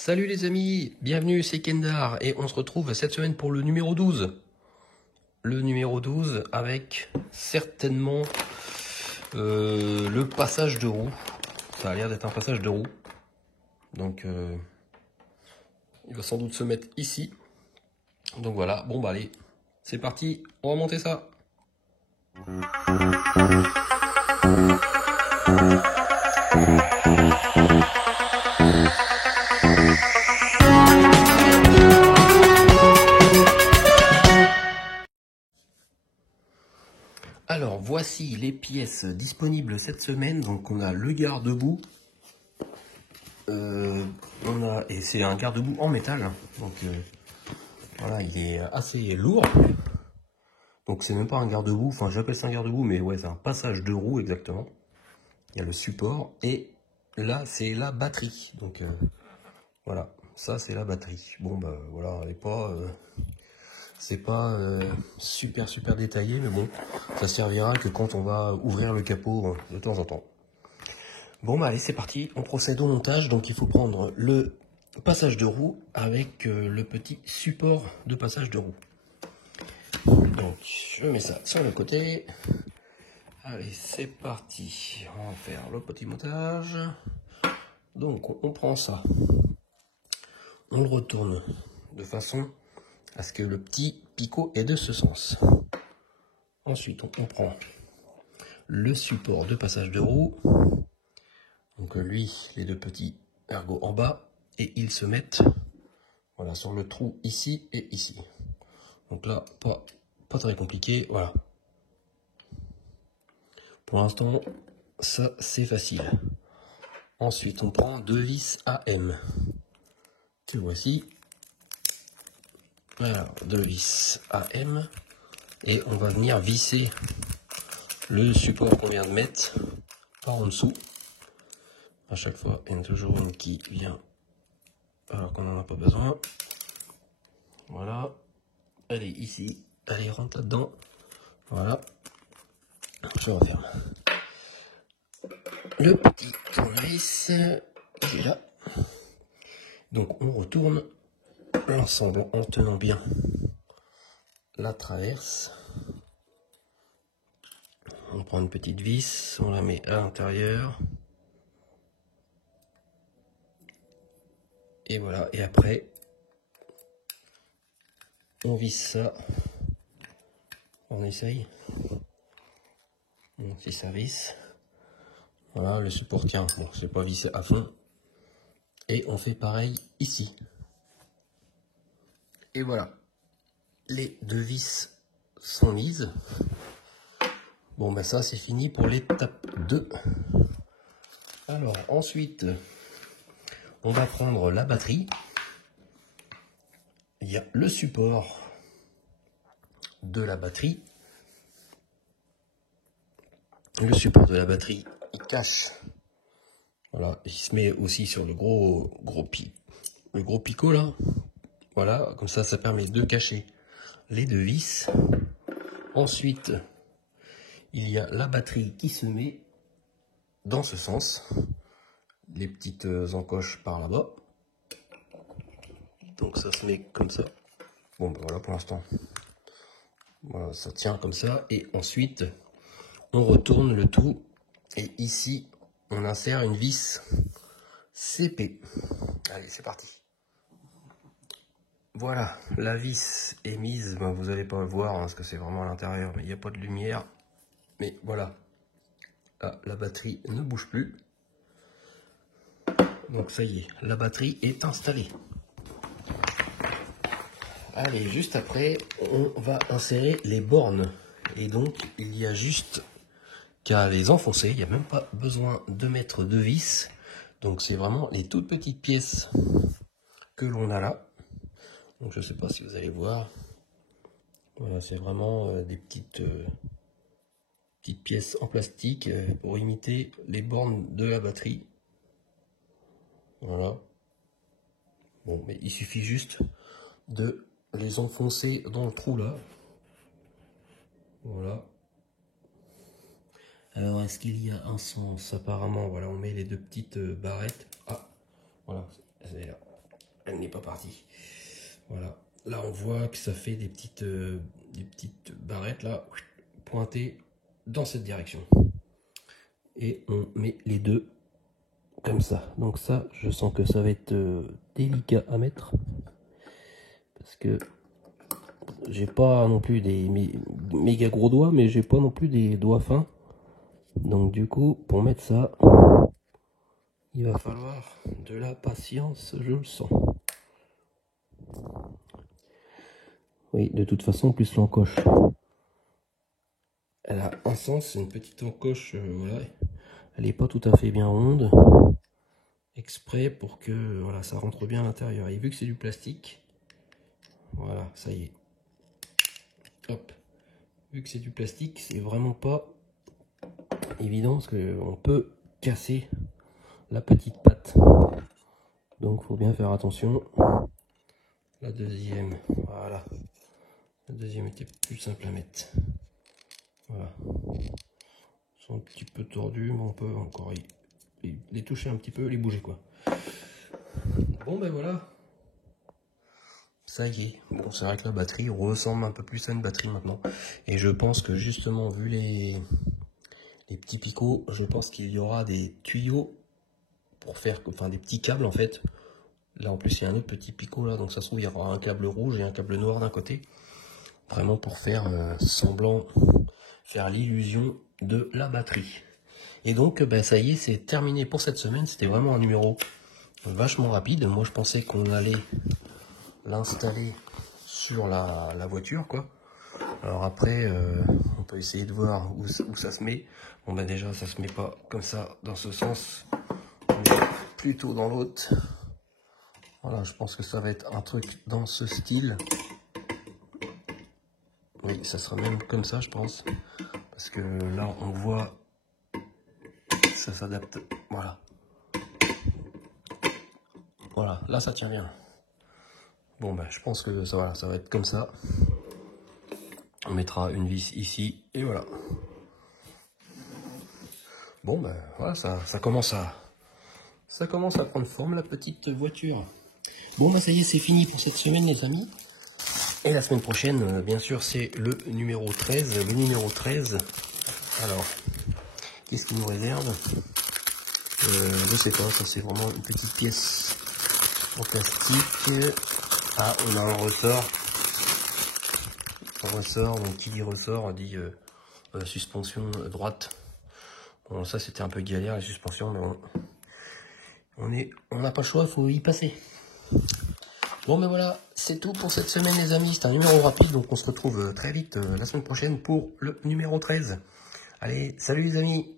Salut les amis, bienvenue, c'est Kendar et on se retrouve cette semaine pour le numéro 12. Le numéro 12 avec certainement le passage de roue. Ça a l'air d'être un passage de roue. Donc il va sans doute se mettre ici. Donc voilà, bon bah allez, c'est parti, on va monter ça. Alors voici les pièces disponibles cette semaine. Donc on a le garde-boue. Et c'est un garde-boue en métal. Donc voilà, il est assez lourd. Donc c'est même pas un garde-boue, enfin j'appelle ça un garde-boue, mais ouais, c'est un passage de roue exactement. Il y a le support et là c'est la batterie. Donc voilà, ça c'est la batterie. Bon bah voilà, elle est pas c'est pas super détaillé, mais bon, ça servira que quand on va ouvrir le capot de temps en temps. Bon bah allez, c'est parti, on procède au montage. Donc il faut prendre le passage de roue avec le petit support de passage de roue. Donc je mets ça sur le côté. Allez, c'est parti, on va faire le petit montage. Donc on prend ça, on le retourne de façon à ce que le petit picot est de ce sens. Ensuite on prend le support de passage de roue. Donc lui, les deux petits ergots en bas, et ils se mettent voilà, sur le trou ici et ici. Donc là, pas très compliqué, voilà. Pour l'instant, ça c'est facile. Ensuite, on prend deux vis AM. Que voici. Alors, deux vis AM. Et on va venir visser le support qu'on vient de mettre par en dessous. À chaque fois, il y en a toujours une qui vient alors qu'on n'en a pas besoin. Voilà. Elle est ici. Allez, rentre là-dedans. Voilà. Je referme. Le petit tournevis, il est là. Donc on retourne l'ensemble en tenant bien la traverse. On prend une petite vis, on la met à l'intérieur. Et voilà, et après, on visse ça. On essaye. Donc si ça visse. Voilà, le support tient. Bon, c'est pas vissé à fond. Et on fait pareil ici. Et voilà. Les deux vis sont mises. Bon, ben ça, c'est fini pour l'étape 2. Alors, ensuite, on va prendre la batterie. Il y a le support de la batterie. Le support de la batterie, il cache. Voilà, il se met aussi sur le gros picot là. Voilà, comme ça permet de cacher les deux vis. Ensuite, il y a la batterie qui se met dans ce sens. Les petites encoches par là-bas. Donc ça se met comme ça. Bon, ben voilà pour l'instant. Voilà, ça tient comme ça. Et ensuite, on retourne le tout. Et ici, on insère une vis CP. Allez, c'est parti. Voilà, la vis est mise. Ben, vous n'allez pas le voir hein, parce que c'est vraiment à l'intérieur, mais il n'y a pas de lumière. Mais voilà, là, la batterie ne bouge plus. Donc ça y est, la batterie est installée. Allez, juste après, on va insérer les bornes. Et donc, il y a juste qu'à les enfoncer. Il n'y a même pas besoin de mettre de vis. Donc, c'est vraiment les toutes petites pièces que l'on a là. Donc, je ne sais pas si vous allez voir. Voilà, c'est vraiment des petites pièces en plastique pour imiter les bornes de la batterie. Voilà. Bon, mais il suffit juste de les enfoncer dans le trou là. Voilà. Alors, est-ce qu'il y a un sens? Apparemment, voilà, on met les deux petites barrettes. Ah, voilà, c'est là. reparti. Voilà. Là, on voit que ça fait des petites barrettes là, pointées dans cette direction. Et on met les deux comme ça. Donc ça, je sens que ça va être délicat à mettre. Parce que j'ai pas non plus des méga gros doigts, mais j'ai pas non plus des doigts fins. Donc du coup, pour mettre ça, il va falloir de la patience, je le sens. Oui, de toute façon, plus l'encoche, elle a un sens, c'est une petite encoche, voilà, elle n'est pas tout à fait bien ronde, exprès pour que voilà, ça rentre bien à l'intérieur. Et vu que c'est du plastique, voilà, ça y est. Hop. Vu que c'est du plastique, c'est vraiment pas évident parce qu'on peut casser la petite patte. Donc faut bien faire attention. La deuxième, voilà. La deuxième était plus simple à mettre. Voilà. Ils sont un petit peu tordus, mais on peut encore les toucher un petit peu, les bouger quoi. Bon ben voilà. Ça y est. Bon, c'est vrai que la batterie ressemble un peu plus à une batterie maintenant. Et je pense que justement, vu les petits picots, je pense qu'il y aura des tuyaux pour faire, enfin des petits câbles en fait. Là en plus il y a un autre petit picot là, donc ça se trouve il y aura un câble rouge et un câble noir d'un côté. Vraiment pour faire semblant, faire l'illusion de la batterie. Et donc ben, ça y est, c'est terminé pour cette semaine. C'était vraiment un numéro vachement rapide. Moi je pensais qu'on allait l'installer sur la voiture quoi. Alors après on peut essayer de voir où ça se met. Bon ben déjà ça se met pas comme ça dans ce sens, mais plutôt dans l'autre. Voilà, je pense que ça va être un truc dans ce style. Oui, ça sera même comme ça je pense, parce que là on voit ça s'adapte. Voilà, voilà, là ça tient bien. Bon ben je pense que ça, voilà, ça va être comme ça. On mettra une vis ici et voilà. Bon ben voilà, ça commence à prendre forme la petite voiture. Bon ben ça y est, c'est fini pour cette semaine les amis. Et la semaine prochaine, bien sûr, c'est le numéro 13. Le numéro 13, alors, qu'est-ce qu'il nous réserve? Je sais pas, ça c'est vraiment une petite pièce en plastique. Ah, on a un ressort. Un ressort, donc qui dit ressort dit suspension droite. Bon, ça c'était un peu galère la suspension, mais on n'a pas le choix, il faut y passer. Bon ben voilà, c'est tout pour cette semaine les amis, c'est un numéro rapide, donc on se retrouve très vite la semaine prochaine pour le numéro 13. Allez, salut les amis!